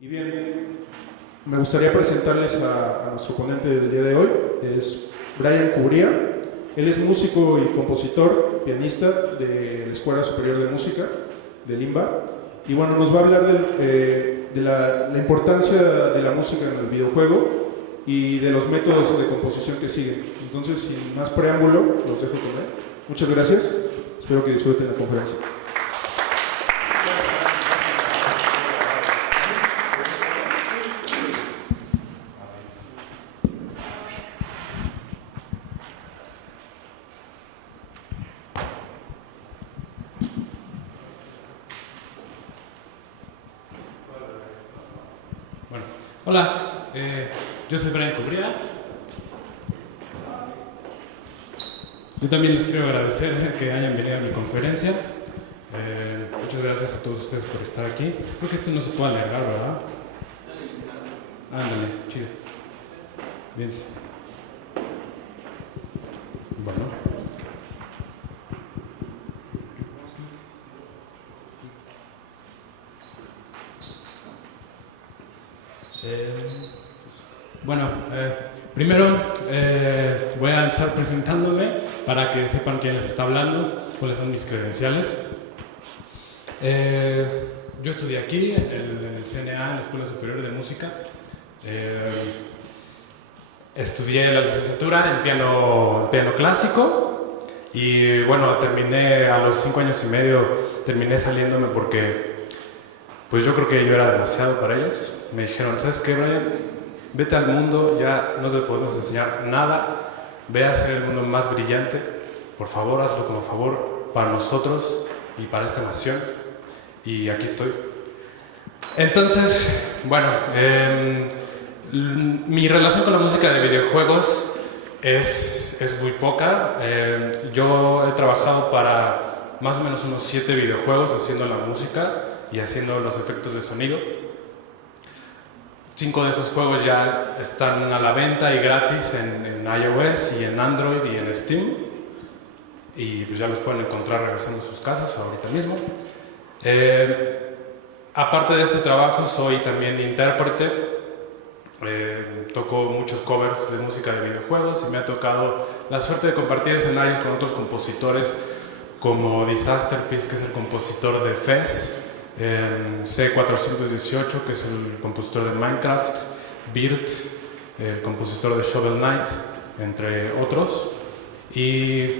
Y bien, me gustaría presentarles a nuestro ponente del día de hoy. Es Brian Cubría. Él es músico y compositor, pianista de la Escuela Superior de Música de Limba. Y bueno, nos va a hablar de la importancia de la música en el videojuego y de los métodos de composición que siguen. Entonces, sin más preámbulo, los dejo con él. Muchas gracias. Espero que disfruten la conferencia. Hola, yo soy Brian Cubría. Yo también les quiero agradecer que hayan venido a mi conferencia. Muchas gracias a todos ustedes por estar aquí. Creo que esto no se puede alargar, ¿verdad? Ándale, chido. Bien. Bueno. Primero voy a empezar presentándome para que sepan quién les está hablando, cuáles son mis credenciales. Yo estudié aquí en el CNA, en la Escuela Superior de Música. Estudié la licenciatura en piano clásico y bueno, terminé a los 5 años y medio, terminé saliéndome porque pues yo creo que yo era demasiado para ellos. Me dijeron, ¿sabes qué, Brian? Vete al mundo, ya no te podemos enseñar nada, ve a hacer el mundo más brillante, por favor, hazlo como favor para nosotros y para esta nación, y aquí estoy. Entonces, bueno, mi relación con la música de videojuegos es muy poca. Yo he trabajado para más o menos unos 7 videojuegos haciendo la música y haciendo los efectos de sonido. 5 de esos juegos ya están a la venta y gratis en iOS y en Android y en Steam. Y pues ya los pueden encontrar regresando a sus casas o ahorita mismo. Aparte de este trabajo, soy también intérprete. Toco muchos covers de música de videojuegos y me ha tocado la suerte de compartir escenarios con otros compositores como Disasterpeace, que es el compositor de Fez, C418, que es el compositor de Minecraft, Beard, el compositor de Shovel Knight, entre otros. Y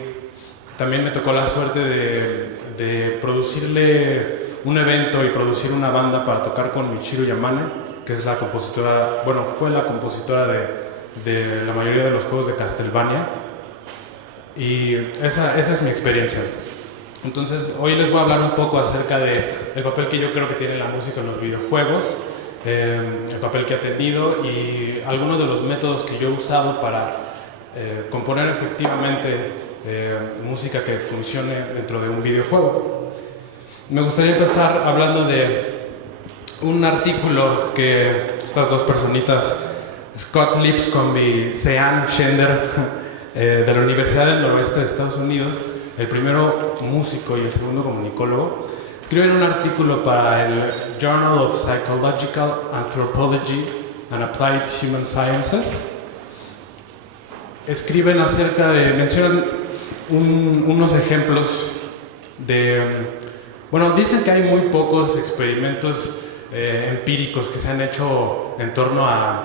también me tocó la suerte de producirle un evento y producir una banda para tocar con Michiru Yamane, que es la compositora, bueno, fue la compositora de la mayoría de los juegos de Castlevania. Y esa es mi experiencia. Entonces, hoy les voy a hablar un poco acerca del papel que yo creo que tiene la música en los videojuegos, el papel que ha tenido y algunos de los métodos que yo he usado para componer efectivamente música que funcione dentro de un videojuego. Me gustaría empezar hablando de un artículo que estas dos personitas, Scott Lipscomb y Sean Schender, de la Universidad del Noroeste de Estados Unidos, el primero músico y el segundo comunicólogo, escriben un artículo para el Journal of Psychological Anthropology and Applied Human Sciences. Escriben mencionan unos ejemplos dicen que hay muy pocos experimentos empíricos que se han hecho en torno a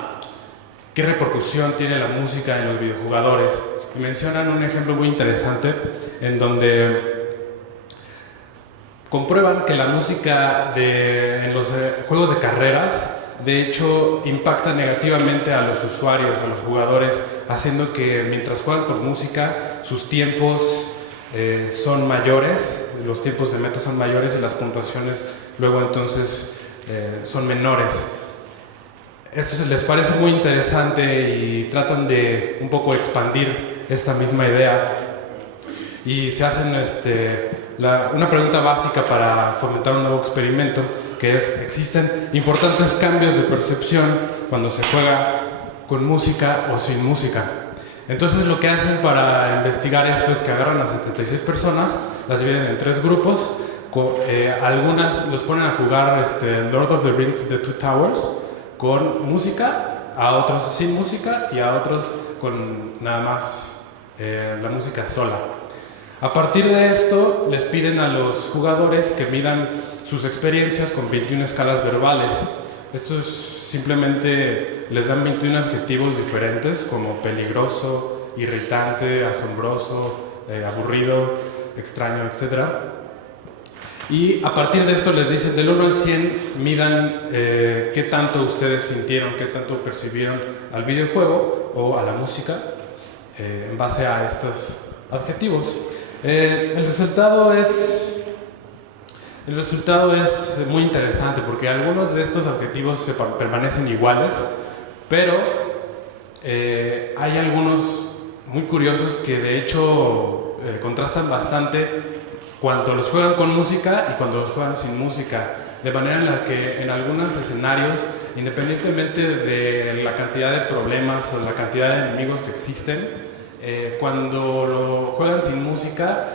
qué repercusión tiene la música en los videojugadores. Y mencionan un ejemplo muy interesante en donde comprueban que la música en los juegos de carreras de hecho impacta negativamente a los usuarios, a los jugadores, haciendo que mientras juegan con música sus tiempos son mayores, los tiempos de meta son mayores y las puntuaciones luego entonces son menores. Esto les parece muy interesante y tratan de un poco expandir esta misma idea y se hacen una pregunta básica para fomentar un nuevo experimento, que es: ¿existen importantes cambios de percepción cuando se juega con música o sin música? Entonces lo que hacen para investigar esto es que agarran a 76 personas, las dividen en 3 grupos, Algunas los ponen a jugar Lord of the Rings The Two Towers con música, a otros sin música y a otros con nada más la música sola. A partir de esto les piden a los jugadores que midan sus experiencias con 21 escalas verbales. Estos simplemente les dan 21 adjetivos diferentes como peligroso, irritante, asombroso, aburrido, extraño, etc. Y a partir de esto les dicen del 1 al 100 midan qué tanto ustedes sintieron, qué tanto percibieron al videojuego o a la música en base a estos adjetivos. El resultado es muy interesante porque algunos de estos adjetivos permanecen iguales, pero hay algunos muy curiosos que de hecho contrastan bastante cuando los juegan con música y cuando los juegan sin música, de manera en la que en algunos escenarios, independientemente de la cantidad de problemas o la cantidad de enemigos que existen, cuando lo juegan sin música,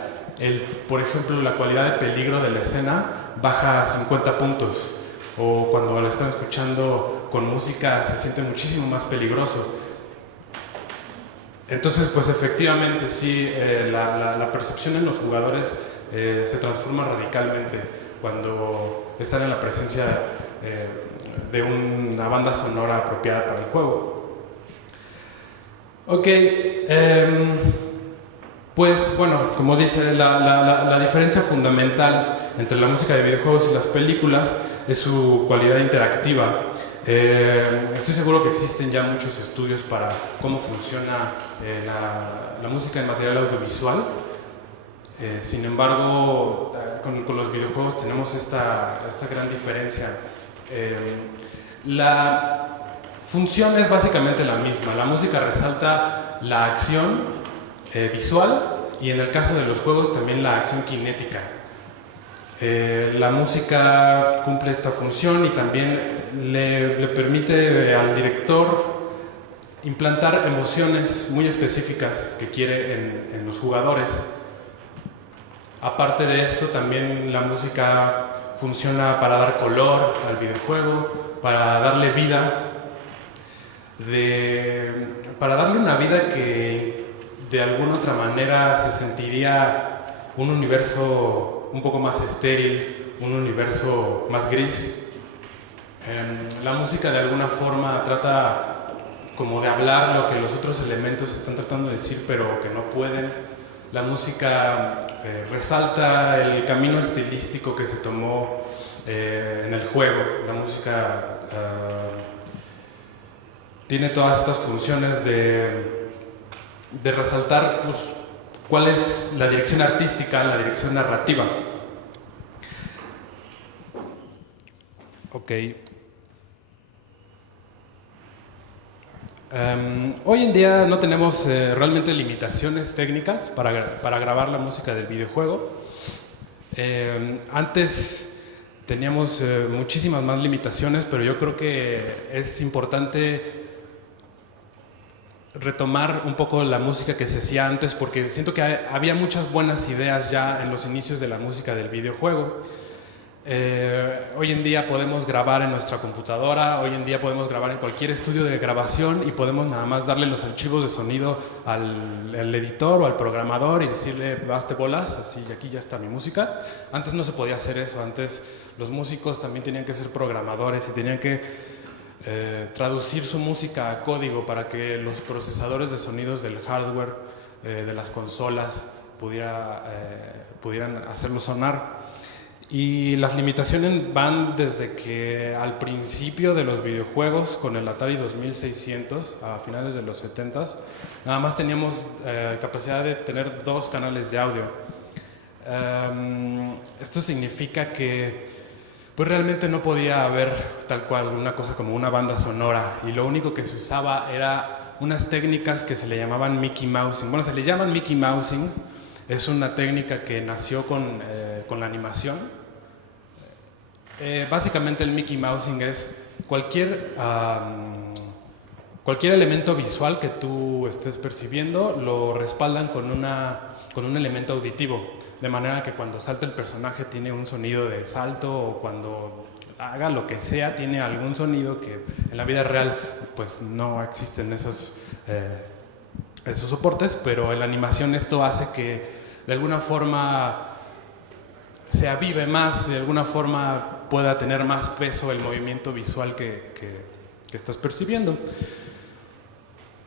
por ejemplo, la cualidad de peligro de la escena baja a 50 puntos, o cuando la están escuchando con música se siente muchísimo más peligroso. Entonces, pues efectivamente sí, la percepción en los jugadores se transforma radicalmente cuando están en la presencia de una banda sonora apropiada para el juego. Ok, pues bueno, como dice, la diferencia fundamental entre la música de videojuegos y las películas es su cualidad interactiva. Estoy seguro que existen ya muchos estudios para cómo funciona la música en material audiovisual. Sin embargo, con los videojuegos tenemos esta gran diferencia. La función es básicamente la misma. La música resalta la acción visual y en el caso de los juegos también la acción cinética. La música cumple esta función y también le permite al director implantar emociones muy específicas que quiere en los jugadores. Aparte de esto, también la música funciona para dar color al videojuego, para darle vida, para darle una vida que de alguna otra manera se sentiría un universo un poco más estéril, un universo más gris. La música de alguna forma trata como de hablar lo que los otros elementos están tratando de decir pero que no pueden. La música resalta el camino estilístico que se tomó en el juego. La música tiene todas estas funciones de resaltar pues, cuál es la dirección artística, la dirección narrativa. Ok. Hoy en día no tenemos realmente limitaciones técnicas para grabar la música del videojuego. Antes teníamos muchísimas más limitaciones, pero yo creo que es importante retomar un poco la música que se hacía antes, porque siento que había muchas buenas ideas ya en los inicios de la música del videojuego. Hoy en día podemos grabar en nuestra computadora, hoy en día podemos grabar en cualquier estudio de grabación y podemos nada más darle los archivos de sonido al editor o al programador y decirle, hazte bolas, así, y aquí ya está mi música. Antes no se podía hacer eso, antes los músicos también tenían que ser programadores y tenían que traducir su música a código para que los procesadores de sonidos del hardware de las consolas pudieran hacerlo sonar. Y las limitaciones van desde que al principio de los videojuegos, con el Atari 2600, a finales de los 70s, nada más teníamos capacidad de tener 2 canales de audio. Esto significa que pues realmente no podía haber tal cual una cosa como una banda sonora, y lo único que se usaba era unas técnicas que se le llamaban Mickey Mousing. Bueno, se le llaman Mickey Mousing. Es una técnica que nació con la animación. Básicamente el Mickey Mousing es cualquier cualquier elemento visual que tú estés percibiendo lo respaldan con un elemento auditivo, de manera que cuando salta el personaje tiene un sonido de salto, o cuando haga lo que sea tiene algún sonido que en la vida real pues no existen esos soportes, pero en la animación esto hace que de alguna forma se avive más, de alguna forma pueda tener más peso el movimiento visual que estás percibiendo.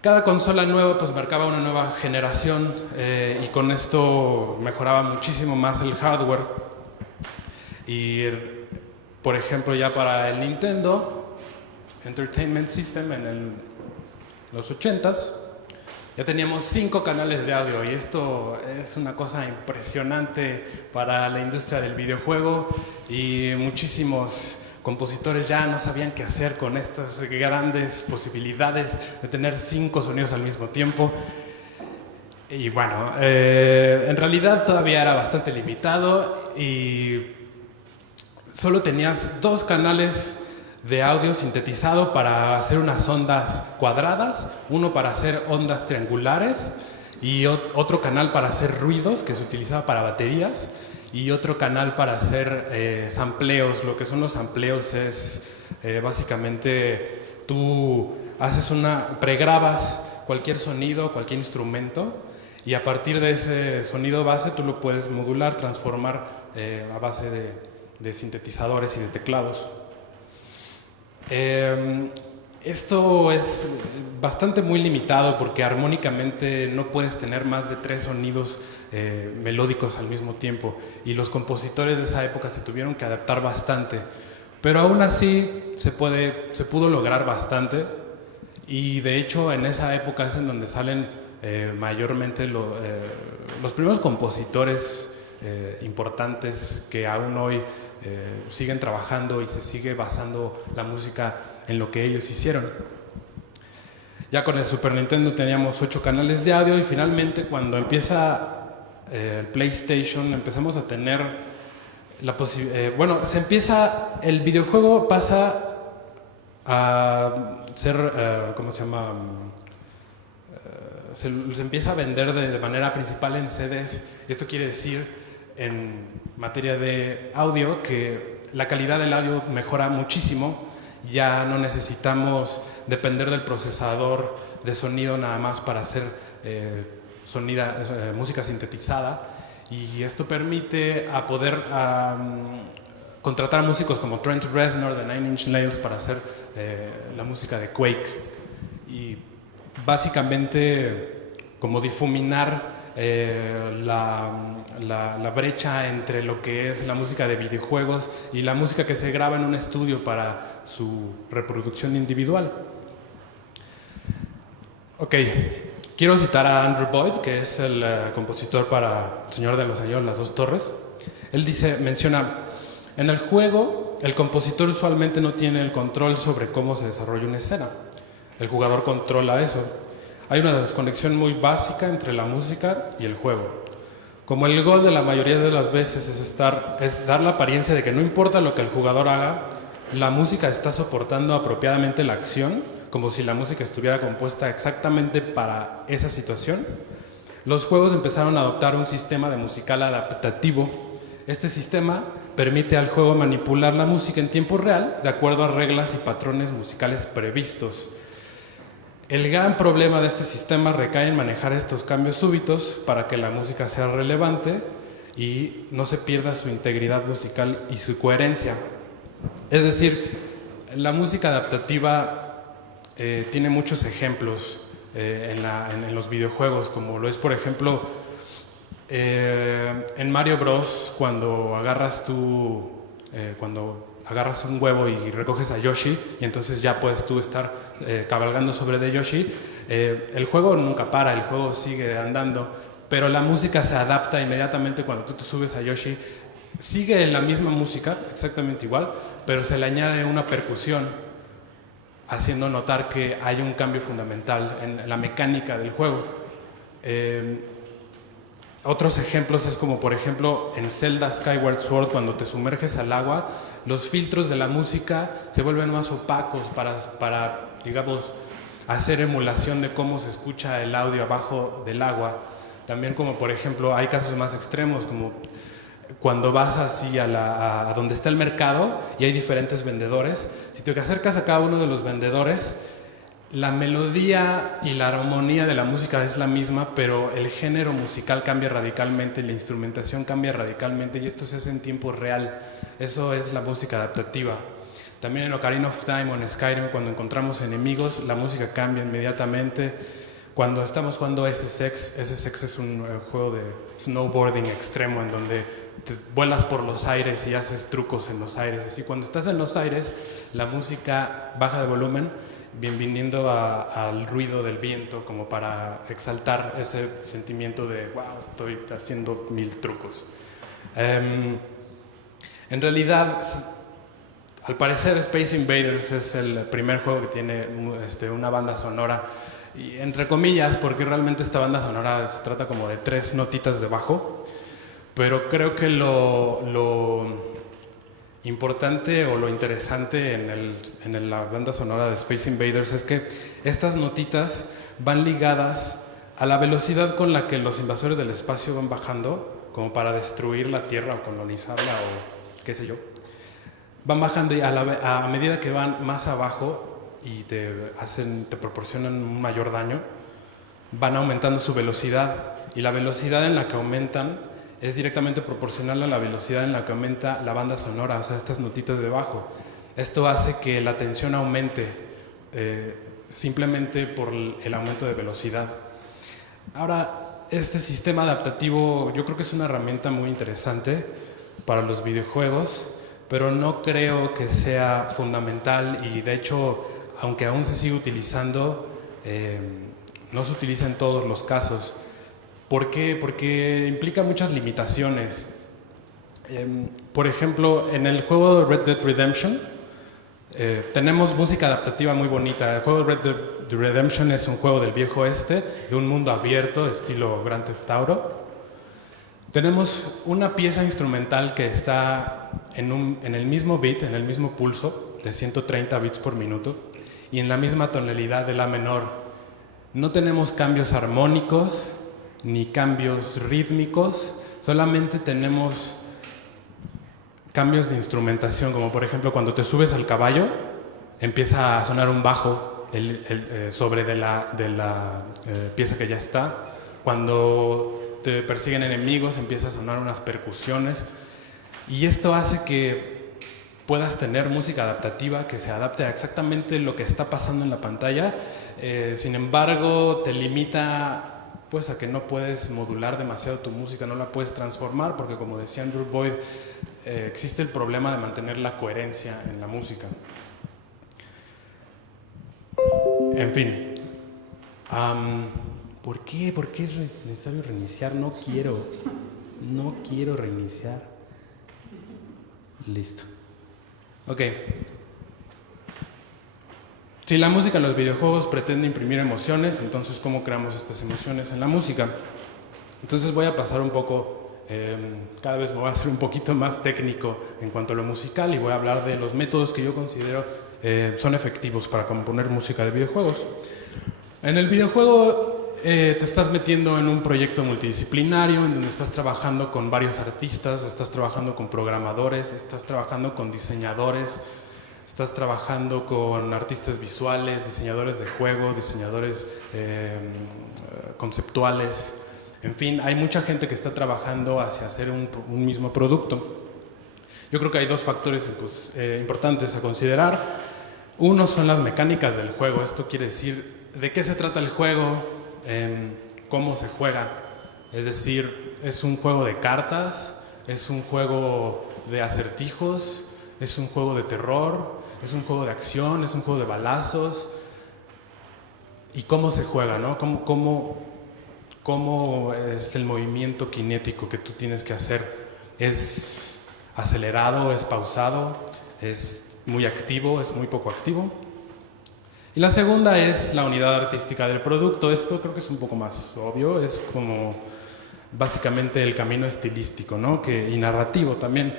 Cada consola nueva pues marcaba una nueva generación y con esto mejoraba muchísimo más el hardware. Y por ejemplo, ya para el Nintendo Entertainment System en los 80s ya teníamos 5 canales de audio, y esto es una cosa impresionante para la industria del videojuego, y muchísimos compositores ya no sabían qué hacer con estas grandes posibilidades de tener 5 sonidos al mismo tiempo. Y bueno, en realidad todavía era bastante limitado y solo tenías 2 canales de audio sintetizado para hacer unas ondas cuadradas, uno para hacer ondas triangulares y otro canal para hacer ruidos que se utilizaba para baterías, y otro canal para hacer sampleos. Lo que son los sampleos es básicamente tú haces pregrabas cualquier sonido, cualquier instrumento, y a partir de ese sonido base tú lo puedes modular, transformar a base de sintetizadores y de teclados. Esto es bastante muy limitado porque armónicamente no puedes tener más de 3 sonidos melódicos al mismo tiempo, y los compositores de esa época se tuvieron que adaptar bastante, pero aún así se pudo lograr bastante. Y de hecho en esa época es en donde salen mayormente los primeros compositores importantes que aún hoy siguen trabajando y se sigue basando la música en lo que ellos hicieron. Ya con el Super Nintendo teníamos 8 canales de audio, y finalmente cuando empieza el PlayStation empezamos a tener la posibilidad, el videojuego pasa a ser, ¿cómo se llama? Se empieza a vender de manera principal en CDs. Esto quiere decir, en materia de audio, que la calidad del audio mejora muchísimo. Ya no necesitamos depender del procesador de sonido nada más para hacer música sintetizada, y esto permite a poder contratar a músicos como Trent Reznor de Nine Inch Nails para hacer la música de Quake, y básicamente como difuminar la brecha entre lo que es la música de videojuegos y la música que se graba en un estudio para su reproducción individual. Ok, quiero citar a Andrew Boyd, que es el compositor para El Señor de los Anillos, Las Dos Torres. Él menciona: en el juego, el compositor usualmente no tiene el control sobre cómo se desarrolla una escena. El jugador controla eso. Hay una desconexión muy básica entre la música y el juego. Como el gol de la mayoría de las veces es dar la apariencia de que no importa lo que el jugador haga, la música está soportando apropiadamente la acción, como si la música estuviera compuesta exactamente para esa situación. Los juegos empezaron a adoptar un sistema de musical adaptativo. Este sistema permite al juego manipular la música en tiempo real de acuerdo a reglas y patrones musicales previstos. El gran problema de este sistema recae en manejar estos cambios súbitos para que la música sea relevante y no se pierda su integridad musical y su coherencia. Es decir, la música adaptativa tiene muchos ejemplos en los videojuegos, como lo es, por ejemplo, en Mario Bros. Cuando agarras un huevo y recoges a Yoshi, y entonces ya puedes tú estar cabalgando sobre de Yoshi. El juego nunca para, el juego sigue andando, pero la música se adapta inmediatamente cuando tú te subes a Yoshi. Sigue la misma música, exactamente igual, pero se le añade una percusión, haciendo notar que hay un cambio fundamental en la mecánica del juego. Otros ejemplos es como, por ejemplo, en Zelda Skyward Sword, cuando te sumerges al agua, los filtros de la música se vuelven más opacos para digamos, hacer emulación de cómo se escucha el audio abajo del agua. También como por ejemplo hay casos más extremos como cuando vas así a donde está el mercado y hay diferentes vendedores, si te acercas a cada uno de los vendedores, la melodía y la armonía de la música es la misma, pero el género musical cambia radicalmente, la instrumentación cambia radicalmente y esto se hace en tiempo real. Eso es la música adaptativa. También en Ocarina of Time o en Skyrim, cuando encontramos enemigos, la música cambia inmediatamente. Cuando estamos jugando SSX es un juego de snowboarding extremo en donde te vuelas por los aires y haces trucos en los aires. Así, cuando estás en los aires, la música baja de volumen, viniendo al ruido del viento, como para exaltar ese sentimiento de wow, estoy haciendo 1000 trucos. En realidad, al parecer Space Invaders es el primer juego que tiene una banda sonora, y entre comillas, porque realmente esta banda sonora se trata como de 3 notitas de bajo, pero creo que lo importante o lo interesante en la banda sonora de Space Invaders es que estas notitas van ligadas a la velocidad con la que los invasores del espacio van bajando, como para destruir la Tierra o colonizarla o qué sé yo. Van bajando y a medida que van más abajo y te proporcionan un mayor daño, van aumentando su velocidad, y la velocidad en la que aumentan es directamente proporcional a la velocidad en la que aumenta la banda sonora, o sea, estas notitas de bajo. Esto hace que la tensión aumente simplemente por el aumento de velocidad. Ahora, este sistema adaptativo yo creo que es una herramienta muy interesante para los videojuegos, pero no creo que sea fundamental, y de hecho, aunque aún se sigue utilizando, no se utiliza en todos los casos. ¿Por qué? Porque implica muchas limitaciones. Por ejemplo, en el juego Red Dead Redemption tenemos música adaptativa muy bonita. El juego Red Dead Redemption es un juego del viejo oeste, de un mundo abierto, estilo Grand Theft Auto. Tenemos una pieza instrumental que está en el mismo beat, en el mismo pulso, de 130 bits por minuto, y en la misma tonalidad de la menor. No tenemos cambios armónicos ni cambios rítmicos, solamente tenemos cambios de instrumentación, como por ejemplo cuando te subes al caballo empieza a sonar un bajo sobre de la pieza que ya está. Cuando te persiguen enemigos empieza a sonar unas percusiones, y esto hace que puedas tener música adaptativa que se adapte a exactamente lo que está pasando en la pantalla. Sin embargo, te limita pues a que no puedes modular demasiado tu música, no la puedes transformar, porque como decía Andrew Boyd, existe el problema de mantener la coherencia en la música. En fin, ¿por qué es necesario reiniciar? No quiero reiniciar. Listo. Ok. Si la música en los videojuegos pretende imprimir emociones, entonces ¿cómo creamos estas emociones en la música? Entonces voy a pasar un poco, cada vez me voy a hacer un poquito más técnico en cuanto a lo musical, y voy a hablar de los métodos que yo considero son efectivos para componer música de videojuegos. En el videojuego te estás metiendo en un proyecto multidisciplinario en donde estás trabajando con varios artistas, estás trabajando con programadores, estás trabajando con diseñadores, estás trabajando con artistas visuales, diseñadores de juegos, diseñadores conceptuales. En fin, hay mucha gente que está trabajando hacia hacer un mismo producto. Yo creo que hay 2 factores importantes a considerar. Uno son las mecánicas del juego. Esto quiere decir de qué se trata el juego, cómo se juega. Es decir, es un juego de cartas, es un juego de acertijos, es un juego de terror, es un juego de acción, es un juego de balazos. ¿Y cómo se juega, no? ¿Cómo es el movimiento cinético que tú tienes que hacer? ¿Es acelerado, es pausado, es muy activo, es muy poco activo? Y la segunda es la unidad artística del producto. Esto creo que es un poco más obvio, es como básicamente el camino estilístico, ¿no? Y narrativo también.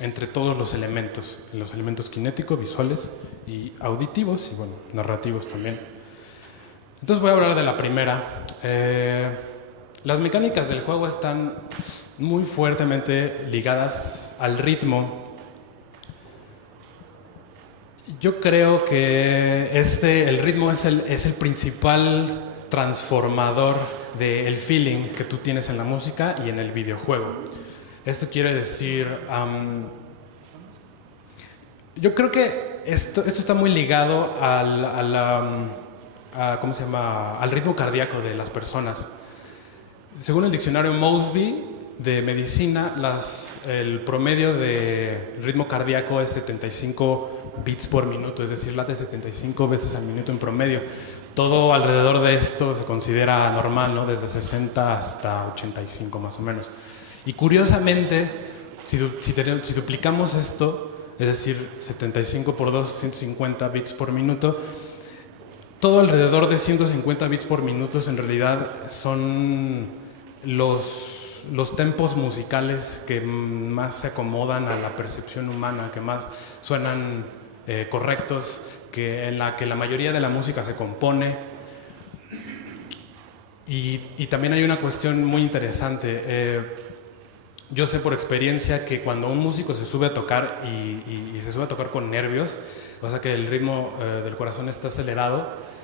entre todos los elementos cinéticos, visuales y auditivos y bueno, narrativos también. Entonces voy a hablar de la primera. Las mecánicas del juego están muy fuertemente ligadas al ritmo. Yo creo que el ritmo es el principal transformador del feeling que tú tienes en la música y en el videojuego. Esto quiere decir, yo creo que esto está muy ligado ¿cómo se llama? Al ritmo cardíaco de las personas. Según el diccionario Mosby de medicina, el promedio de ritmo cardíaco es 75 beats por minuto, es decir, late 75 veces al minuto en promedio. Todo alrededor de esto se considera normal, ¿no? Desde 60 hasta 85 más o menos. Y curiosamente, si duplicamos esto, es decir, 75 por 2, 150 bits por minuto, todo alrededor de 150 bits por minuto en realidad son los tempos musicales que más se acomodan a la percepción humana, que más suenan correctos, en la que la mayoría de la música se compone. Y también hay una cuestión muy interesante. Yo sé por experiencia que cuando un músico se sube a tocar y se sube a tocar con nervios, o sea que el ritmo del corazón está acelerado,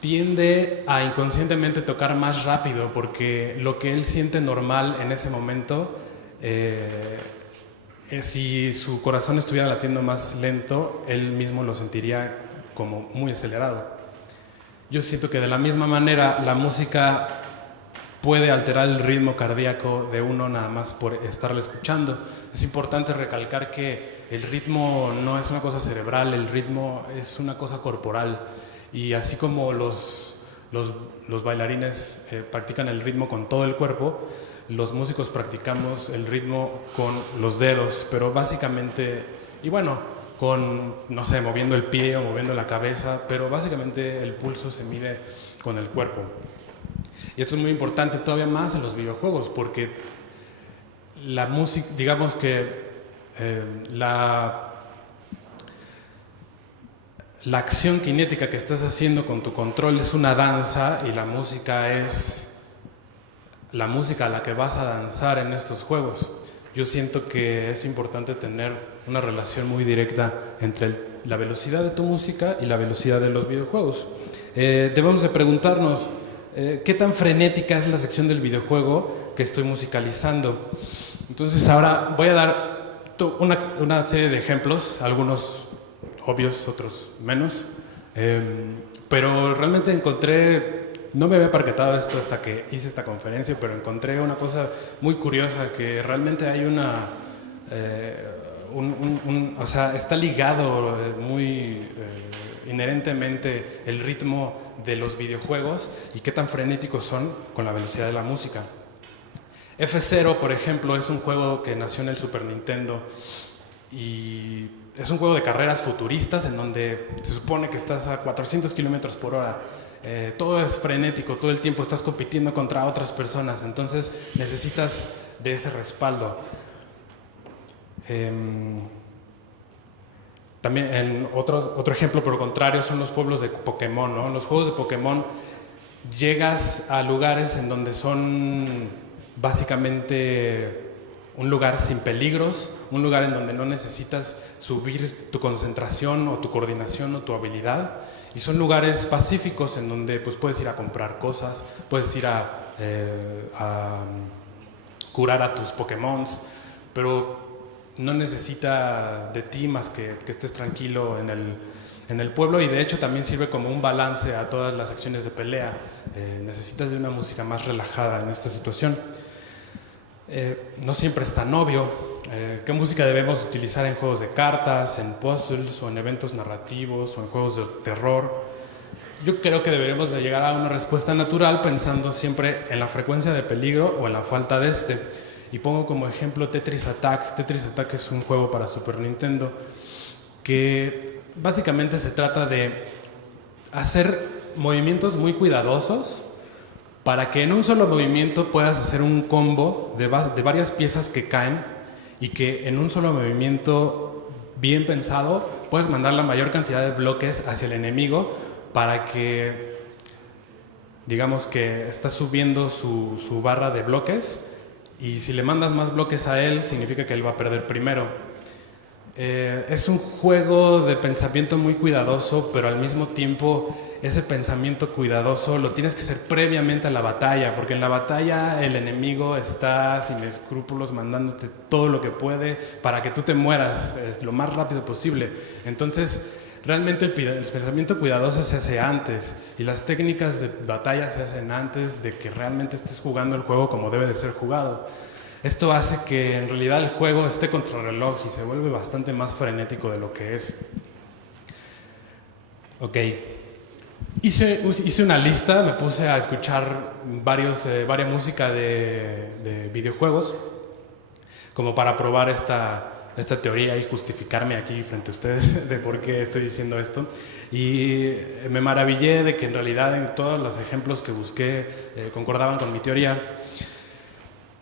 tiende a inconscientemente tocar más rápido porque lo que él siente normal en ese momento, si su corazón estuviera latiendo más lento, él mismo lo sentiría como muy acelerado. Yo siento que de la misma manera la música puede alterar el ritmo cardíaco de uno nada más por estarla escuchando. Es importante recalcar que el ritmo no es una cosa cerebral, el ritmo es una cosa corporal. Y así como los bailarines practican el ritmo con todo el cuerpo, los músicos practicamos el ritmo con los dedos, pero básicamente, y bueno, no sé, moviendo el pie o moviendo la cabeza, pero básicamente el pulso se mide con el cuerpo. Y esto es muy importante todavía más en los videojuegos, porque la música, digamos que la acción cinética que estás haciendo con tu control es una danza y la música es la música a la que vas a danzar en estos juegos. Yo siento que es importante tener una relación muy directa entre la velocidad de tu música y la velocidad de los videojuegos. Debemos de preguntarnos qué tan frenética es la sección del videojuego que estoy musicalizando. Entonces ahora voy a dar una serie de ejemplos, algunos obvios, otros menos, pero realmente no me había percatado esto hasta que hice esta conferencia, pero encontré una cosa muy curiosa, que realmente hay o sea, está ligado muy inherentemente el ritmo de los videojuegos y qué tan frenéticos son con la velocidad de la música. F-Zero, por ejemplo, es un juego que nació en el Super Nintendo y es un juego de carreras futuristas en donde se supone que estás a 400 kilómetros por hora. Todo es frenético, todo el tiempo estás compitiendo contra otras personas, entonces necesitas de ese respaldo. También otro ejemplo, por el contrario, son los pueblos de Pokémon, ¿no? En los juegos de Pokémon llegas a lugares en donde son básicamente un lugar sin peligros, un lugar en donde no necesitas subir tu concentración o tu coordinación o tu habilidad, y son lugares pacíficos en donde pues, puedes ir a comprar cosas, puedes ir a curar a tus Pokémons, pero no necesita de ti más que estés tranquilo en el pueblo, y de hecho también sirve como un balance a todas las acciones de pelea. Necesitas de una música más relajada en esta situación. No siempre es tan obvio qué música debemos utilizar en juegos de cartas, en puzzles o en eventos narrativos o en juegos de terror. Yo creo que deberemos de llegar a una respuesta natural pensando siempre en la frecuencia de peligro o en la falta de este. Y pongo como ejemplo Tetris Attack. Tetris Attack es un juego para Super Nintendo que básicamente se trata de hacer movimientos muy cuidadosos para que en un solo movimiento puedas hacer un combo de varias piezas que caen y que en un solo movimiento bien pensado puedes mandar la mayor cantidad de bloques hacia el enemigo para que, digamos que estás subiendo su barra de bloques, y si le mandas más bloques a él significa que él va a perder primero. Es un juego de pensamiento muy cuidadoso, pero al mismo tiempo ese pensamiento cuidadoso lo tienes que hacer previamente a la batalla, porque en la batalla el enemigo está sin escrúpulos mandándote todo lo que puede para que tú te mueras lo más rápido posible. Entonces realmente el pensamiento cuidadoso se hace antes, y las técnicas de batalla se hacen antes de que realmente estés jugando el juego como debe de ser jugado. Esto hace que en realidad el juego esté contra el reloj y se vuelve bastante más frenético de lo que es. Ok, hice una lista, me puse a escuchar varias música de videojuegos como para probar esta teoría y justificarme aquí frente a ustedes de por qué estoy diciendo esto. Y me maravillé de que en realidad en todos los ejemplos que busqué concordaban con mi teoría.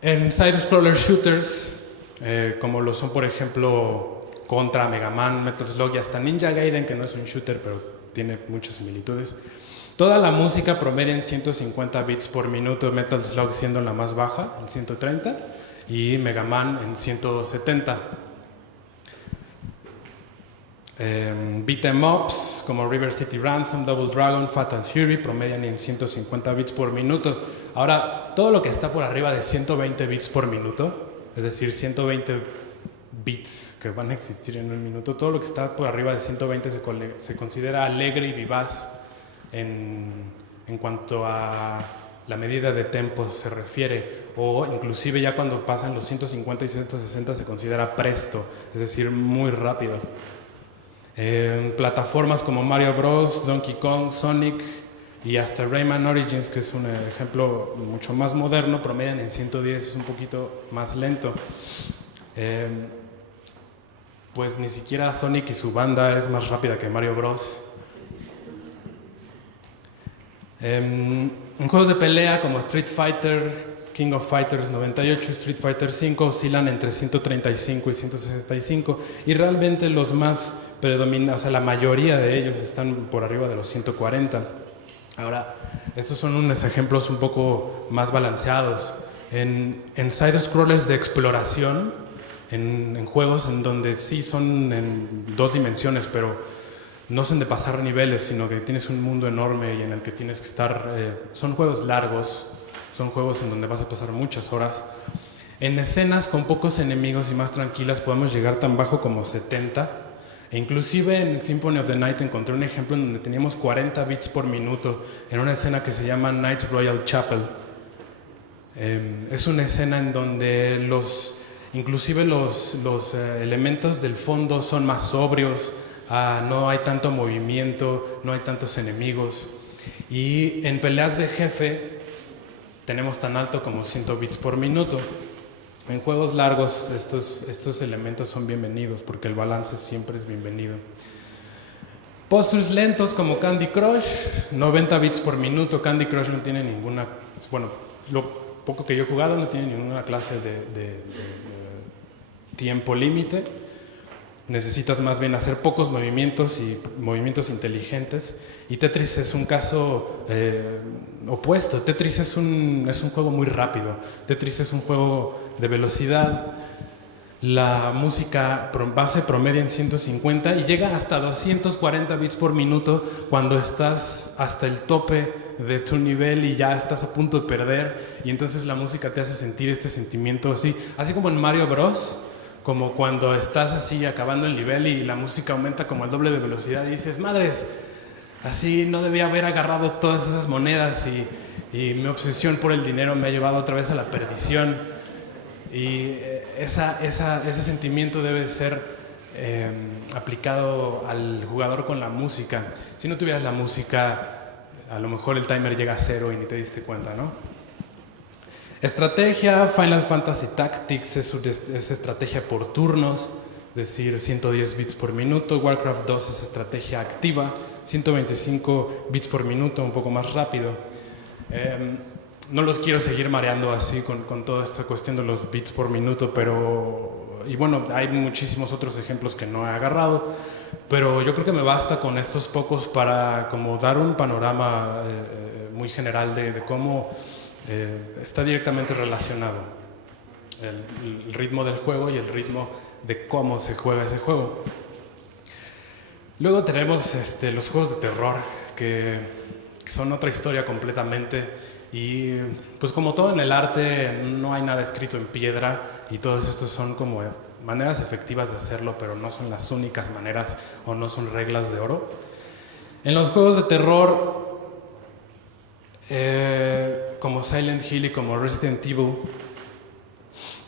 En side-scroller shooters, como lo son por ejemplo Contra, Mega Man, Metal Slug y hasta Ninja Gaiden, que no es un shooter pero tiene muchas similitudes, toda la música promedia en 150 bits por minuto, Metal Slug siendo la más baja, en 130, y Mega Man en 170. Beat 'em ups como River City Ransom, Double Dragon, Fatal Fury promedian en 150 bits por minuto. Ahora, todo lo que está por arriba de 120 bits por minuto, es decir, 120 bits que van a existir en un minuto, todo lo que está por arriba de 120 se considera alegre y vivaz en cuanto a la medida de tempo se refiere, o inclusive ya cuando pasan los 150 y 160 se considera presto, es decir, muy rápido. Plataformas como Mario Bros, Donkey Kong, Sonic y hasta Rayman Origins, que es un ejemplo mucho más moderno, promedian en 110, es un poquito más lento. Pues ni siquiera Sonic y su banda es más rápida que Mario Bros. En juegos de pelea como Street Fighter, King of Fighters 98, Street Fighter 5 oscilan entre 135 y 165, y realmente los más predominantes, o sea, la mayoría de ellos están por arriba de los 140. Ahora, estos son unos ejemplos un poco más balanceados. En side-scrollers de exploración, en juegos en donde sí son en 2 dimensiones, pero no son de pasar niveles, sino que tienes un mundo enorme y en el que tienes que estar... son juegos largos, son juegos en donde vas a pasar muchas horas. En escenas con pocos enemigos y más tranquilas podemos llegar tan bajo como 70. E inclusive en Symphony of the Night encontré un ejemplo en donde teníamos 40 bits por minuto en una escena que se llama Knights Royal Chapel. Es una escena en donde inclusive los elementos del fondo son más sobrios, no hay tanto movimiento, no hay tantos enemigos. Y en peleas de jefe tenemos tan alto como 100 bits por minuto. En juegos largos estos elementos son bienvenidos porque el balance siempre es bienvenido. Puzzles lentos como Candy Crush, 90 bits por minuto. Candy Crush no tiene ninguna... Bueno, lo poco que yo he jugado no tiene ninguna clase de tiempo límite. Necesitas más bien hacer pocos movimientos y movimientos inteligentes. Y Tetris es un caso opuesto. Tetris es un juego muy rápido. Tetris es un juego de velocidad. La música base promedia en 150 y llega hasta 240 bits por minuto cuando estás hasta el tope de tu nivel y ya estás a punto de perder. Y entonces la música te hace sentir este sentimiento así como en Mario Bros. Como cuando estás así acabando el nivel y la música aumenta como el doble de velocidad y dices, madres, así no debía haber agarrado todas esas monedas y mi obsesión por el dinero me ha llevado otra vez a la perdición. Y ese sentimiento debe ser aplicado al jugador con la música. Si no tuvieras la música, a lo mejor el timer llega a 0 y ni te diste cuenta, ¿no? Estrategia, Final Fantasy Tactics es estrategia por turnos, es decir, 110 bits por minuto. Warcraft 2 es estrategia activa, 125 bits por minuto, un poco más rápido. No los quiero seguir mareando así con toda esta cuestión de los bits por minuto, pero y bueno, hay muchísimos otros ejemplos que no he agarrado, pero yo creo que me basta con estos pocos para como dar un panorama muy general de cómo está directamente relacionado el ritmo del juego y el ritmo de cómo se juega ese juego. Luego tenemos los juegos de terror, que son otra historia completamente, y pues como todo en el arte no hay nada escrito en piedra, y todos estos son como maneras efectivas de hacerlo, pero no son las únicas maneras o no son reglas de oro. En los juegos de terror como Silent Hill y como Resident Evil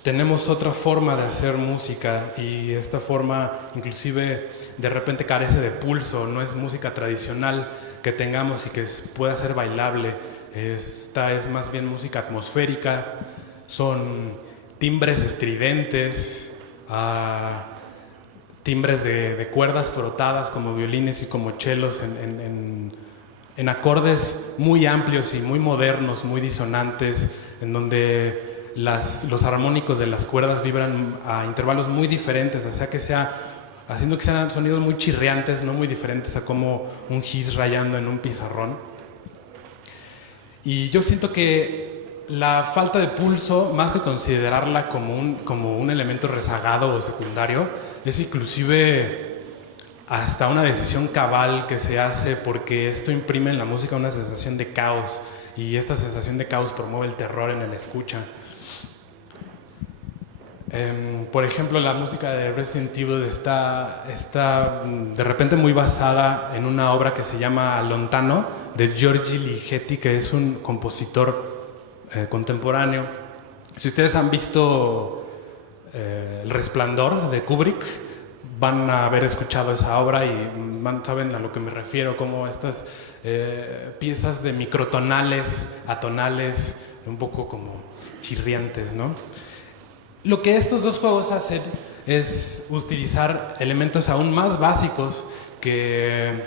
tenemos otra forma de hacer música, y esta forma inclusive de repente carece de pulso, no es música tradicional que tengamos y que pueda ser bailable. Esta es más bien música atmosférica, son timbres estridentes, timbres de cuerdas frotadas como violines y como chelos en acordes muy amplios y muy modernos, muy disonantes, en donde los armónicos de las cuerdas vibran a intervalos muy diferentes, haciendo que sean sonidos muy chirriantes, no muy diferentes a como un gis rayando en un pizarrón. Y yo siento que la falta de pulso, más que considerarla como un elemento rezagado o secundario, es inclusive hasta una decisión cabal que se hace, porque esto imprime en la música una sensación de caos, y esta sensación de caos promueve el terror en el escucha. Por ejemplo, la música de Resident Evil está de repente muy basada en una obra que se llama Lontano, de Giorgi Ligeti, que es un compositor contemporáneo. Si ustedes han visto El Resplandor de Kubrick, van a haber escuchado esa obra y saben a lo que me refiero, como estas piezas de microtonales, atonales, un poco como chirriantes, ¿no? Lo que estos dos juegos hacen es utilizar elementos aún más básicos que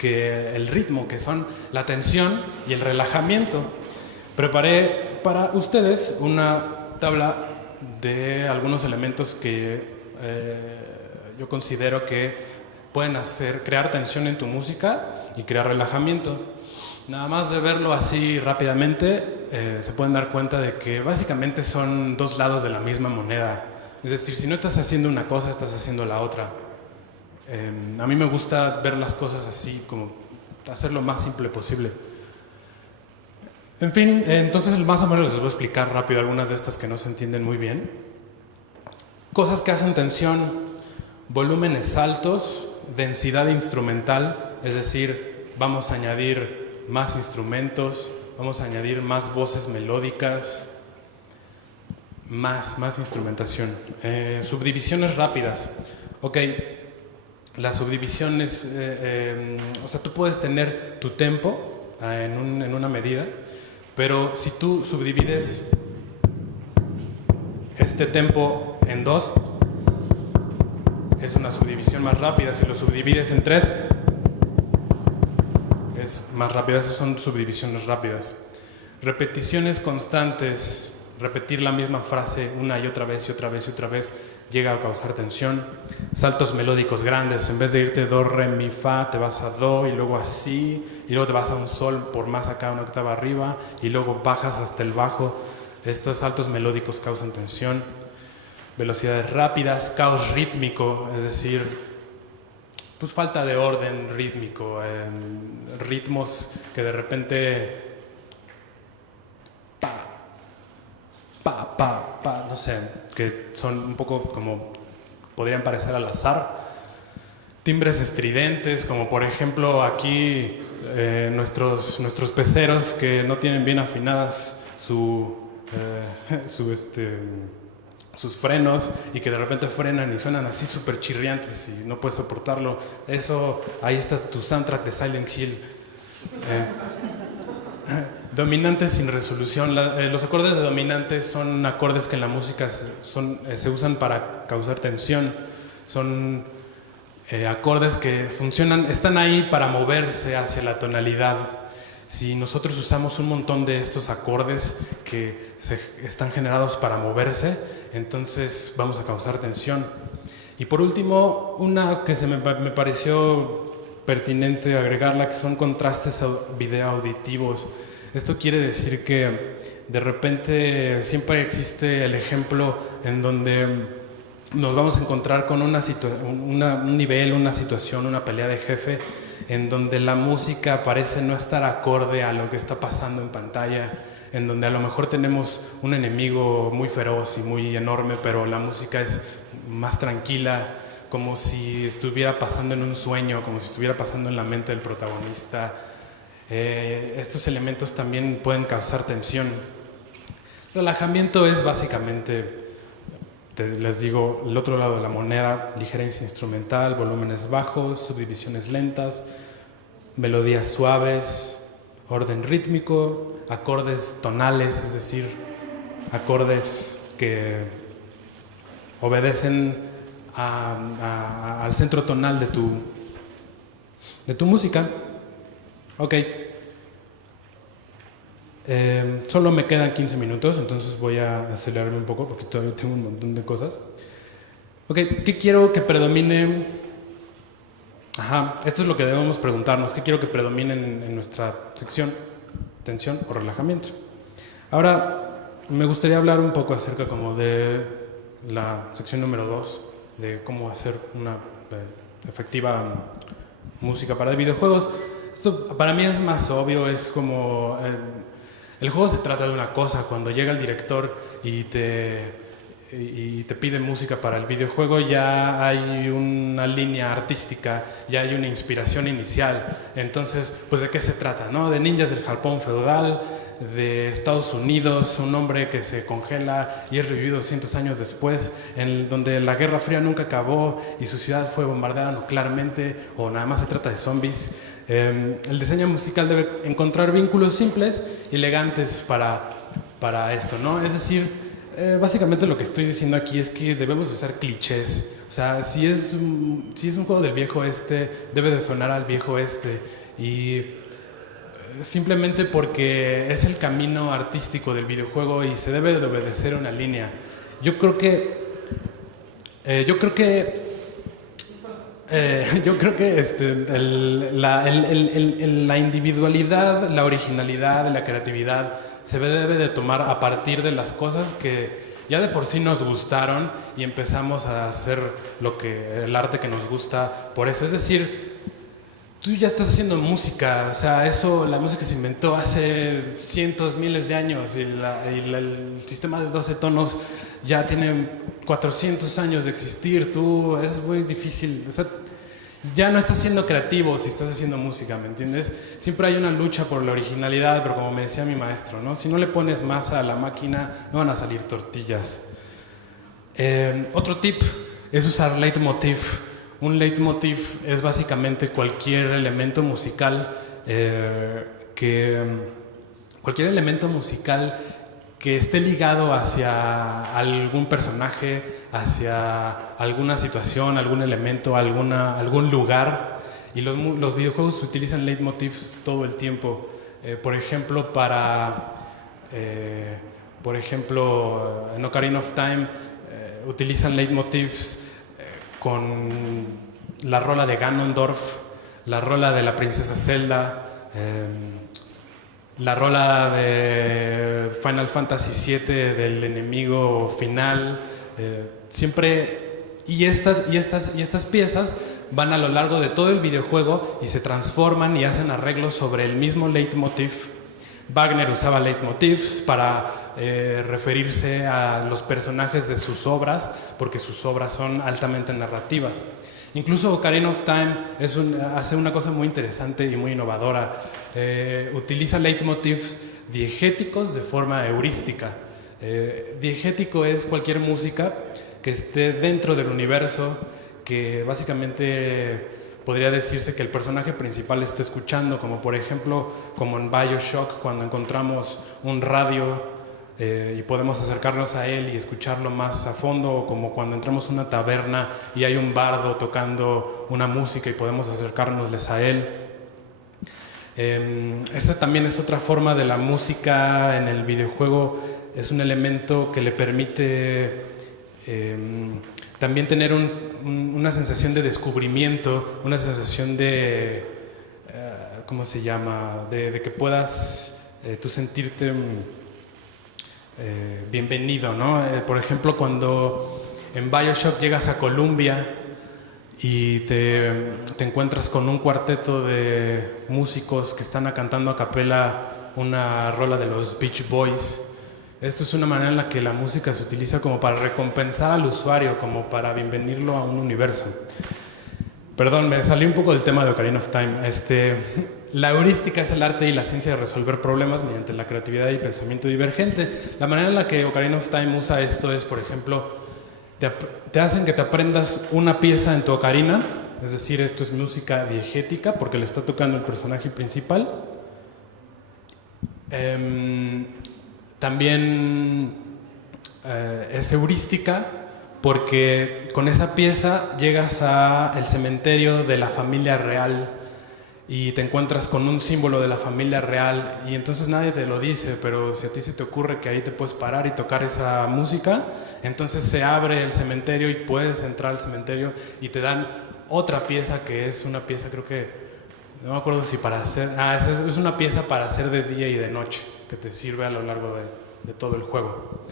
el ritmo, que son la tensión y el relajamiento. Preparé para ustedes una tabla de algunos elementos que yo considero que pueden crear tensión en tu música y crear relajamiento. Nada más de verlo así rápidamente, se pueden dar cuenta de que básicamente son dos lados de la misma moneda. Es decir, si no estás haciendo una cosa, estás haciendo la otra. A mí me gusta ver las cosas así, como hacer lo más simple posible. En fin, entonces más o menos les voy a explicar rápido algunas de estas que no se entienden muy bien. Cosas que hacen tensión: volúmenes altos, densidad instrumental, es decir, vamos a añadir más instrumentos, vamos a añadir más voces melódicas, más instrumentación. Subdivisiones rápidas. Ok, las subdivisiones, o sea, tú puedes tener tu tempo en una medida, pero si tú subdivides este tempo en 2, es una subdivisión más rápida. Si lo subdivides en 3, es más rápida. Esas son subdivisiones rápidas. Repeticiones constantes, repetir la misma frase una y otra vez y otra vez y otra vez, llega a causar tensión. Saltos melódicos grandes, en vez de irte do, re, mi, fa, te vas a do y luego así, y luego te vas a un sol por más acá, una octava arriba, y luego bajas hasta el bajo. Estos saltos melódicos causan tensión. Velocidades rápidas, caos rítmico, es decir, pues falta de orden rítmico, ritmos que de repente no sé, que son un poco como podrían parecer al azar. Timbres estridentes, como por ejemplo aquí nuestros peceros que no tienen bien afinadas sus frenos, y que de repente frenan y suenan así súper chirriantes y no puedes soportarlo. Eso, ahí está tu soundtrack de Silent Hill. Dominantes sin resolución. Los acordes de dominantes son acordes que en la música se usan para causar tensión. Son acordes que están ahí para moverse hacia la tonalidad. Si nosotros usamos un montón de estos acordes que están generados para moverse, entonces vamos a causar tensión. Y por último, una que me pareció pertinente agregarla, que son contrastes video auditivos. Esto quiere decir que de repente siempre existe el ejemplo en donde nos vamos a encontrar con un nivel, una situación, una pelea de jefe, en donde la música parece no estar acorde a lo que está pasando en pantalla, en donde a lo mejor tenemos un enemigo muy feroz y muy enorme, pero la música es más tranquila, como si estuviera pasando en un sueño, como si estuviera pasando en la mente del protagonista. Estos elementos también pueden causar tensión. Relajamiento es básicamente, les digo, el otro lado de la moneda: ligereza instrumental, volúmenes bajos, subdivisiones lentas, melodías suaves, orden rítmico, acordes tonales, es decir, acordes que obedecen al centro tonal de tu música. Ok. Solo me quedan 15 minutos, entonces voy a acelerarme un poco porque todavía tengo un montón de cosas. Ok, ¿qué quiero que predomine? Esto es lo que debemos preguntarnos. ¿Qué quiero que predomine en nuestra sección? ¿Tensión o relajamiento? Ahora, me gustaría hablar un poco acerca como de la sección número 2, de cómo hacer una efectiva música para videojuegos. Esto para mí es más obvio, es como... el juego se trata de una cosa. Cuando llega el director y te pide música para el videojuego, ya hay una línea artística, ya hay una inspiración inicial. Entonces, pues ¿de qué se trata, no? De ninjas del Japón feudal, de Estados Unidos, un hombre que se congela y es revivido 200 años después, donde la Guerra Fría nunca acabó y su ciudad fue bombardeada nuclearmente, o nada más se trata de zombies. El diseño musical debe encontrar vínculos simples y elegantes para esto, ¿no? Es decir, básicamente lo que estoy diciendo aquí es que debemos usar clichés. O sea, si es un juego del viejo oeste, debe de sonar al viejo oeste, y simplemente porque es el camino artístico del videojuego y se debe de obedecer una línea. Yo creo que la individualidad, la originalidad, la creatividad se debe de tomar a partir de las cosas que ya de por sí nos gustaron y empezamos a hacer el arte que nos gusta por eso. Es decir, tú ya estás haciendo música, o sea, la música se inventó hace cientos, miles de años, y el sistema de 12 tonos ya tiene 400 años de existir. Es muy difícil, o sea, ya no estás siendo creativo si estás haciendo música, ¿me entiendes? Siempre hay una lucha por la originalidad, pero como me decía mi maestro, ¿no? Si no le pones masa a la máquina, no van a salir tortillas. Otro tip es usar leitmotiv. Un leitmotiv es básicamente cualquier elemento musical que esté ligado hacia algún personaje, hacia alguna situación, algún elemento, algún lugar. Y los videojuegos utilizan leitmotivs todo el tiempo. Por ejemplo, en Ocarina of Time utilizan leitmotivs con la rola de Ganondorf, la rola de la princesa Zelda, la rola de Final Fantasy VII del enemigo final, siempre, y estas piezas van a lo largo de todo el videojuego y se transforman y hacen arreglos sobre el mismo leitmotiv. Wagner usaba leitmotivs para referirse a los personajes de sus obras, porque sus obras son altamente narrativas. Incluso Ocarina of Time hace una cosa muy interesante y muy innovadora. Utiliza leitmotivs diegéticos de forma heurística. Diegético es cualquier música que esté dentro del universo, que básicamente podría decirse que el personaje principal está escuchando, como por ejemplo, como en BioShock, cuando encontramos un radio y podemos acercarnos a él y escucharlo más a fondo, o como cuando entramos a una taberna y hay un bardo tocando una música y podemos acercárnosles a él. Esta también es otra forma de la música en el videojuego, es un elemento que le permite también tener una sensación de descubrimiento, una sensación de, ¿cómo se llama?, de que puedas tú sentirte bienvenido, ¿no? Por ejemplo, cuando en BioShock llegas a Columbia y te encuentras con un cuarteto de músicos que están cantando a capela una rola de los Beach Boys. Esto es una manera en la que la música se utiliza como para recompensar al usuario, como para bienvenirlo a un universo. Perdón, me salí un poco del tema de Ocarina of Time. La heurística es el arte y la ciencia de resolver problemas mediante la creatividad y pensamiento divergente. La manera en la que Ocarina of Time usa esto es, por ejemplo, te hacen que te aprendas una pieza en tu ocarina, es decir, esto es música diegética porque le está tocando el personaje principal. También es heurística porque con esa pieza llegas al cementerio de la familia real y te encuentras con un símbolo de la familia real y entonces nadie te lo dice, pero si a ti se te ocurre que ahí te puedes parar y tocar esa música, entonces se abre el cementerio y puedes entrar al cementerio y te dan otra pieza que es una pieza, creo que, no me acuerdo si para hacer, es una pieza para hacer de día y de noche, que te sirve a lo largo de todo el juego.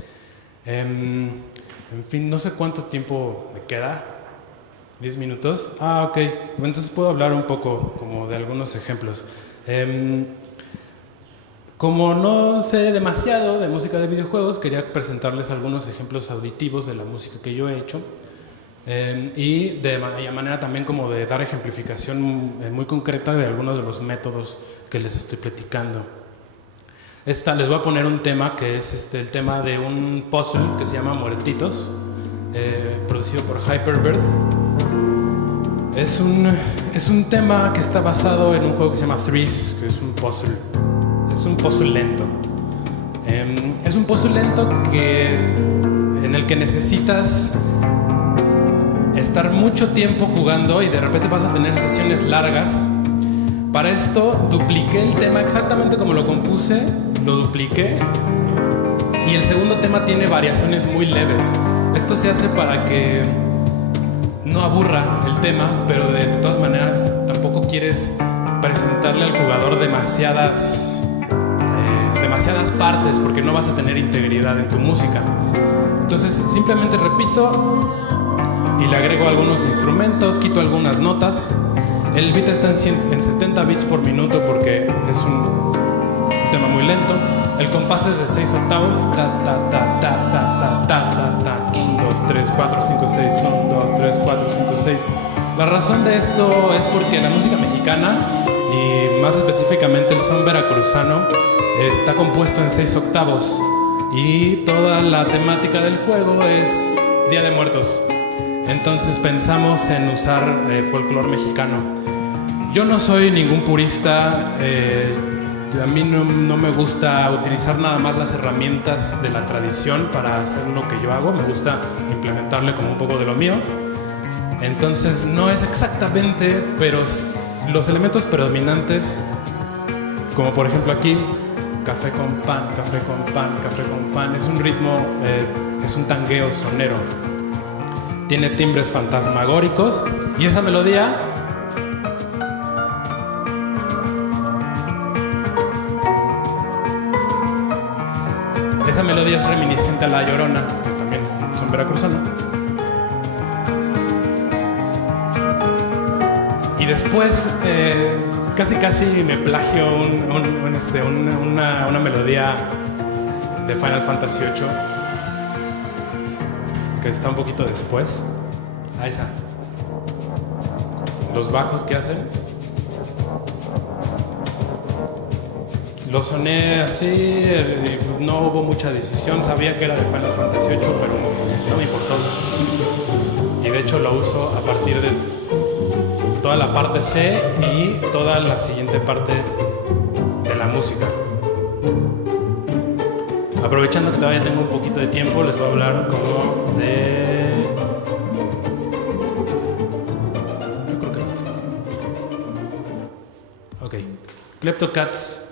En fin, no sé cuánto tiempo me queda. ¿10 minutos? Ok. Entonces puedo hablar un poco como de algunos ejemplos. Como no sé demasiado de música de videojuegos, quería presentarles algunos ejemplos auditivos de la música que yo he hecho. Y de manera también como de dar ejemplificación muy concreta de algunos de los métodos que les estoy platicando. Les voy a poner un tema que es el tema de un puzzle que se llama Muertitos, producido por Hyperbird. Es un tema que está basado en un juego que se llama Threes, que es un puzzle lento. Es un puzzle lento en el que necesitas estar mucho tiempo jugando y de repente vas a tener sesiones largas. Para esto dupliqué el tema exactamente como lo compuse, lo dupliqué y el segundo tema tiene variaciones muy leves. Esto se hace para que no aburra el tema, pero de todas maneras tampoco quieres presentarle al jugador demasiadas partes porque no vas a tener integridad en tu música. Entonces simplemente repito y le agrego algunos instrumentos, quito algunas notas. El beat está en 70 bits por minuto porque es un tema muy lento. El compás es de 6 octavos. Ta, ta, ta, ta, ta, ta, ta, ta, ta. 1, 2, 3, 4, 5, 6. 1, 2, 3, 4, 5, 6. La razón de esto es porque la música mexicana, y más específicamente el son veracruzano, está compuesto en 6 octavos. Y toda la temática del juego es Día de Muertos. Entonces pensamos en usar folclore mexicano. Yo no soy ningún purista, a mí no me gusta utilizar nada más las herramientas de la tradición para hacer lo que yo hago, me gusta implementarle como un poco de lo mío. Entonces no es exactamente, pero los elementos predominantes, como por ejemplo aquí, café con pan, café con pan, café con pan, es un ritmo, es un tangueo sonero. Tiene timbres fantasmagóricos y esa melodía es reminiscente a La Llorona, que también es un son veracruzano. Y después casi me plagio una melodía de Final Fantasy VIII que está un poquito después. A esa. Los bajos que hacen. Lo soné así, no hubo mucha decisión, sabía que era de Final Fantasy VIII, pero no me importó. Y de hecho lo uso a partir de toda la parte C y toda la siguiente parte de la música. Aprovechando que todavía tengo un poquito de tiempo, les voy a hablar como de... Yo creo que esto. Ok. Kleptocats.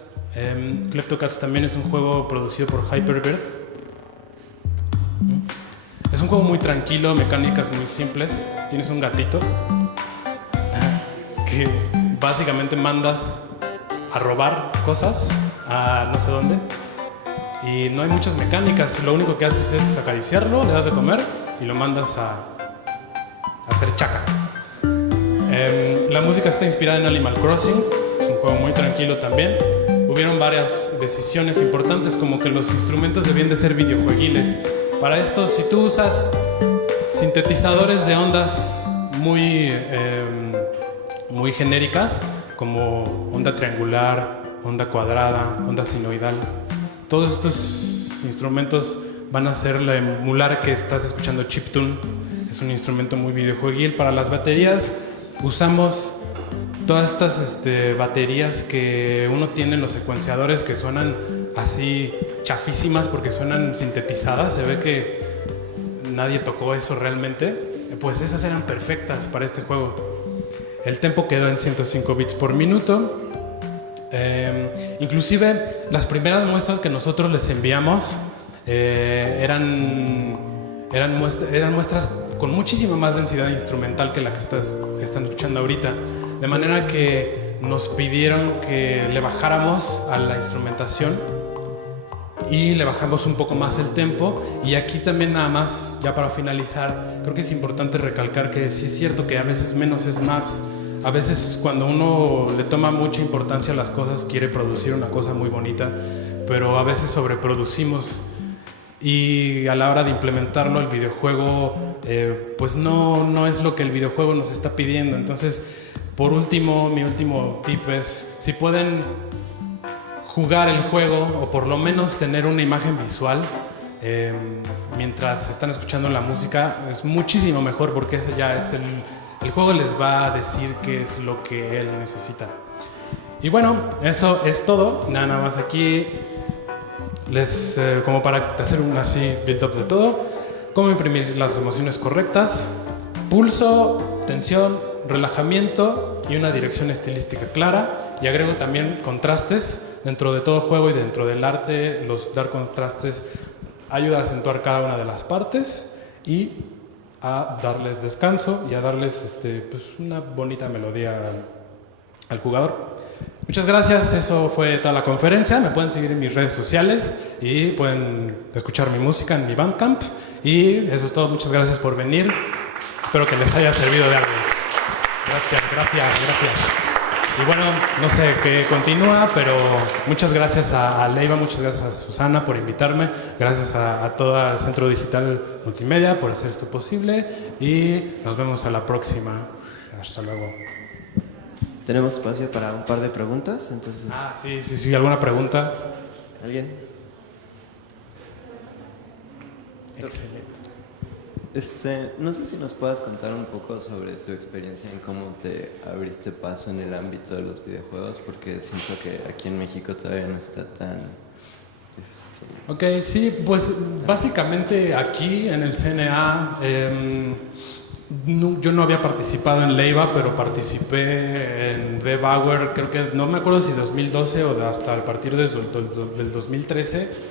Kleptocats también es un juego producido por Hyperbird. Es un juego muy tranquilo, mecánicas muy simples. Tienes un gatito que básicamente mandas a robar cosas a no sé dónde. Y no hay muchas mecánicas. Lo único que haces es acariciarlo, le das de comer y lo mandas a hacer chaca. La música está inspirada en Animal Crossing. Es un juego muy tranquilo también. Hubieron varias decisiones importantes, como que los instrumentos debían de ser videojueguiles. Para esto, si tú usas sintetizadores de ondas muy genéricas, como onda triangular, onda cuadrada, onda sinoidal, todos estos instrumentos van a ser la emular que estás escuchando chiptune. Es un instrumento muy videojueguil. Para las baterías usamos todas estas baterías que uno tiene en los secuenciadores, que suenan así chafísimas porque suenan sintetizadas. Se ve que nadie tocó eso realmente. Pues esas eran perfectas para este juego. El tempo quedó en 105 bits por minuto. Inclusive las primeras muestras que nosotros les enviamos eran muestras con muchísima más densidad instrumental que la que están escuchando ahorita, de manera que nos pidieron que le bajáramos a la instrumentación y le bajamos un poco más el tempo. Y aquí también, nada más ya para finalizar, creo que es importante recalcar que sí es cierto que a veces menos es más. A veces cuando uno le toma mucha importancia a las cosas, quiere producir una cosa muy bonita, pero a veces sobreproducimos y a la hora de implementarlo el videojuego pues no es lo que el videojuego nos está pidiendo. Entonces, por último, mi último tip es, si pueden jugar el juego o por lo menos tener una imagen visual mientras están escuchando la música, es muchísimo mejor, porque ese ya es el juego les va a decir qué es lo que él necesita. Y bueno, eso es todo. Nada más aquí como para hacer un así build-up de todo. Cómo imprimir las emociones correctas: pulso, tensión, relajamiento y una dirección estilística clara. Y agrego también contrastes. Dentro de todo juego y dentro del arte, dar contrastes ayuda a acentuar cada una de las partes y a darles descanso y a darles pues una bonita melodía al jugador. Muchas gracias, eso fue toda la conferencia. Me pueden seguir en mis redes sociales y pueden escuchar mi música en mi Bandcamp. Y eso es todo, muchas gracias por venir. Espero que les haya servido de algo. Gracias. Y bueno, no sé qué continúa, pero muchas gracias a Leiva, muchas gracias a Susana por invitarme, gracias a todo el Centro Digital Multimedia por hacer esto posible y nos vemos a la próxima. Hasta luego. Tenemos espacio para un par de preguntas, entonces... Sí, ¿alguna pregunta? ¿Alguien? Excelente. No sé si nos puedas contar un poco sobre tu experiencia en cómo te abriste paso en el ámbito de los videojuegos, porque siento que aquí en México todavía no está tan... Ok, sí, pues básicamente aquí en el CNA yo no había participado en Leiva, pero participé en deVour, creo que no me acuerdo si 2012 o hasta a partir del 2013.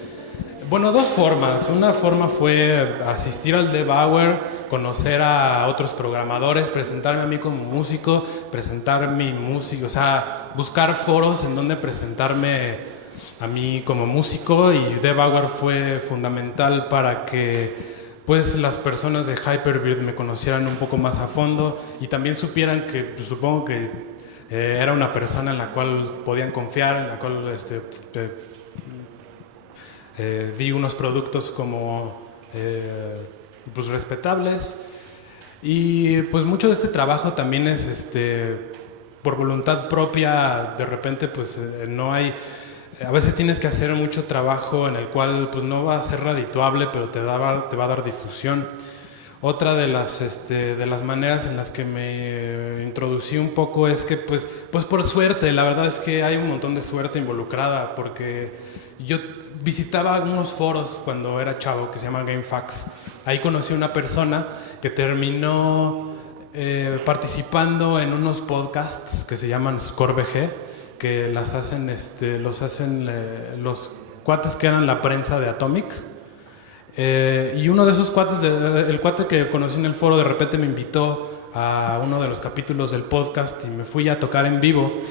Bueno, dos formas. Una forma fue asistir al deVour, conocer a otros programadores, presentarme a mí como músico, presentar mi música, o sea, buscar foros en donde presentarme a mí como músico, y deVour fue fundamental para que pues las personas de Hyperbird me conocieran un poco más a fondo y también supieran que pues, supongo que era una persona en la cual podían confiar, en la cual di unos productos como pues respetables. Y pues mucho de este trabajo también es por voluntad propia. De repente pues no hay, a veces tienes que hacer mucho trabajo en el cual pues no va a ser redituable, pero te va a dar difusión. Otra de las maneras en las que me introducí un poco es que pues por suerte, la verdad es que hay un montón de suerte involucrada, porque yo visitaba unos foros cuando era chavo que se llaman GameFAQs. Ahí conocí a una persona que terminó participando en unos podcasts que se llaman ScoreBG, que los hacen los cuates que eran la prensa de Atomics. Y uno de esos cuates, el cuate que conocí en el foro, de repente me invitó a uno de los capítulos del podcast y me fui a tocar en vivo.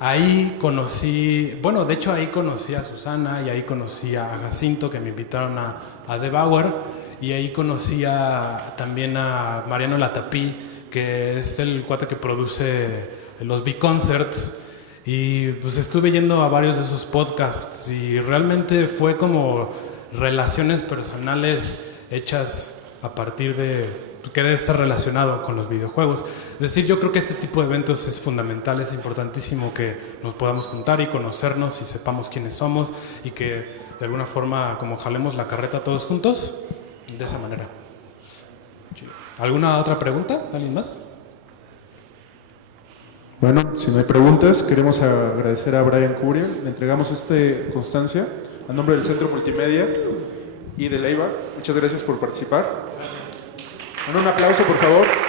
Ahí conocí, bueno, de hecho ahí conocí a Susana y ahí conocí a Jacinto, que me invitaron a Devour, y ahí conocí también a Mariano Latapí, que es el cuate que produce los B-Concerts, y pues estuve yendo a varios de sus podcasts y realmente fue como relaciones personales hechas a partir de querer estar relacionado con los videojuegos. Es decir, yo creo que este tipo de eventos es fundamental, es importantísimo que nos podamos juntar y conocernos y sepamos quiénes somos y que de alguna forma como jalemos la carreta todos juntos, de esa manera. ¿Alguna otra pregunta? ¿Alguien más? Bueno, si no hay preguntas, queremos agradecer a Brian Cubria. Le entregamos esta constancia a nombre del Centro Multimedia y de Leiva. Muchas gracias por participar. Un aplauso, por favor.